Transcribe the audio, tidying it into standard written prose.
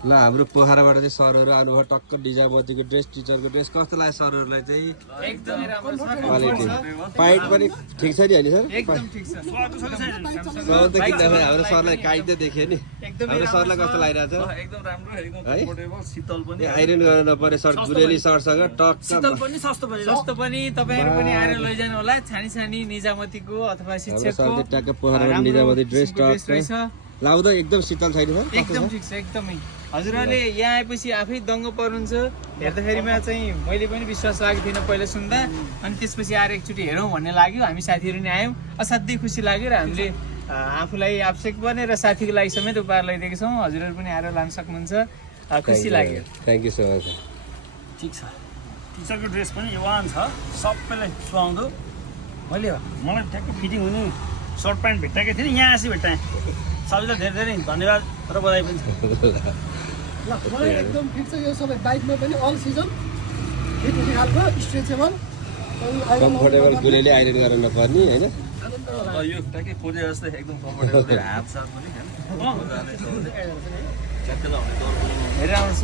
ल हाम्रो पोखराबाट चाहिँ सरहरू आउनुभयो टक्क डिजाबतीको ड्रेस टिचरको ड्रेस कस्तो लाग्यो सरहरूलाई चाहिँ एकदमै राम्रो छ क्वालिटी पाइट पनि ठिक छ नि अहिले सर एकदम ठिक छ त किन्दाखेरि हाम्रो सरलाई काइट त देखेँ नि हाम्रो सरलाई कस्तो लागिरहेछ एकदम राम्रो एकदम कम्फर्टेबल शीतल पनि आइरन गर्न नपरे सर गुरेली सरसँग टक्क शीतल पनि सस्तो पनि जस्तो पनि तपाईहरु पनि आएर लैजानु होला छानी छानी निजामतीको अथवा शिक्षकको सरले ट्याक्क पोखराबाट निजामती ड्रेस टक्क रहेछ लाउँदा एकदम शीतल छैन सर एकदम ठिक छ एकदमै हजुरहरूले यहाँ आएपछि आफै दङ्ग पर्नुहुन्छ हेर्दाखेरिमा चाहिँ मैले पनि विश्वास लागेको थिएन पहिला सुन्दा अनि त्यसपछि आएर एकचोटि हेरौँ भन्ने लाग्यो हामी साथीहरू नि आयौँ असाध्यै खुसी लाग्यो र हामीले आफूलाई आवश्यक पर्ने र साथीको लागि समेत उपहार ल्याइदिएको छौँ हजुरहरू पनि आएर लान सक्नुहुन्छ खुसी लाग्यो थ्याङ्क यू सो मच ठिक छ टिचरको ड्रेस पनि युवान छ सबैलाई सुहाउँदो मलाई ठ्याक्क फिटिङ हुने सर्ट प्यान्ट भेट्टाएको थिएँ यहाँ आएपछि भेट्टाएँ सबैलाई धेरै धेरै धन्यवाद र बधाई पनि ल मलाई एकदम फिट छ यो सबै बाइकमा पनि अल सिजन फिट हुने खालको स्ट्रेचेबल कम्फर्टेबल गुरेली आइरन गर्न नपर्ने होइन यो ट्याक्कै खोजे जस्तै एकदम कम्फर्टेबल हात साथ पनि होइन च्याक्कै लगाउने डर पनि हेरेर आउँछ